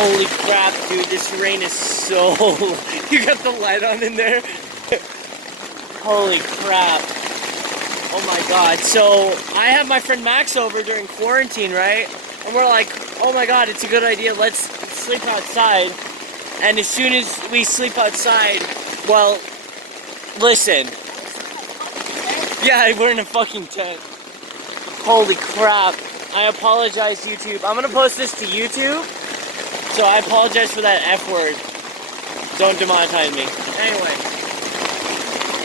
Holy crap, dude, this rain is so... You got the light on in there? Holy crap. Oh my god. So, I have my friend Max over during quarantine, right? And we're like, oh my god, it's a good idea, let's sleep outside. And as soon as we sleep outside, well, listen. Yeah, we're in a fucking tent. Holy crap. I apologize, YouTube. I'm gonna post this to YouTube. So I apologize for that F word. Don't demonetize me. Anyway.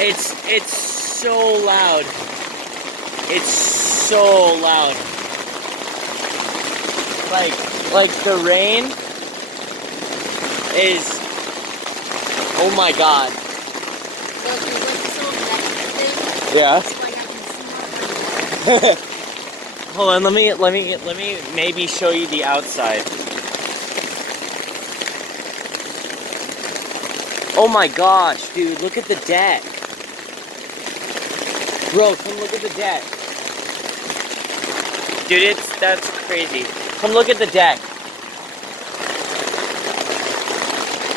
It's so loud. It's so loud. Like the rain is, oh my god. Yeah. Hold on, let me maybe show you the outside. Oh my gosh, dude, look at the deck. Bro, come look at the deck. Dude, that's crazy. Come look at the deck.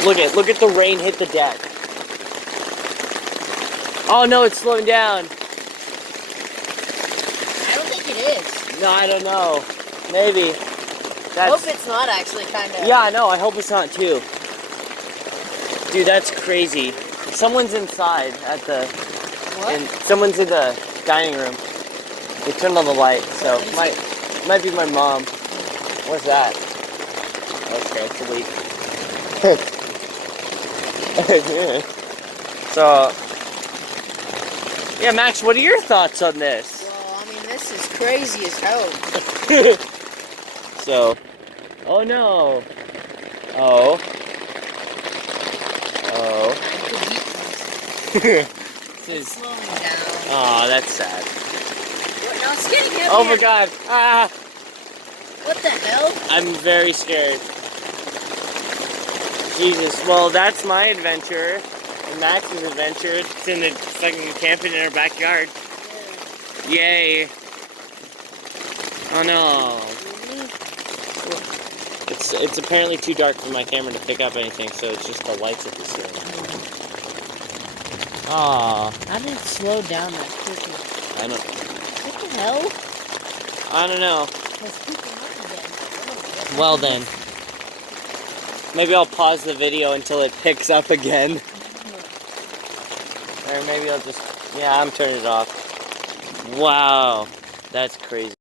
Look at the rain hit the deck. Oh no, it's slowing down. I don't think it is. No, I don't know. Maybe. I hope it's not actually, kind of. Yeah, I know. I hope it's not too. Dude, that's crazy. Someone's inside at the... What? And someone's in the dining room. They turned on the light, so might be my mom. What's that? Okay, it's a leak. So, yeah, Max, what are your thoughts on this? Well, I mean, this is crazy as hell. So, oh no. Oh. This is... Slowing down. Oh, that's sad. What? No, it's getting heavier. Oh my god. Ah. What the hell? I'm very scared. Jesus. Well, that's my adventure. And Max's adventure. It's in the fucking camping in our backyard. Yeah. Yay. Oh no. It's apparently too dark for my camera to pick up anything, so it's just the lights at the ceiling. Aw. How did it slow down that quickly? I don't... What the hell? I don't know. It's picking up again. Well then. Maybe I'll pause the video until it picks up again. Or maybe I'll just... Yeah, I'm turning it off. Wow. That's crazy.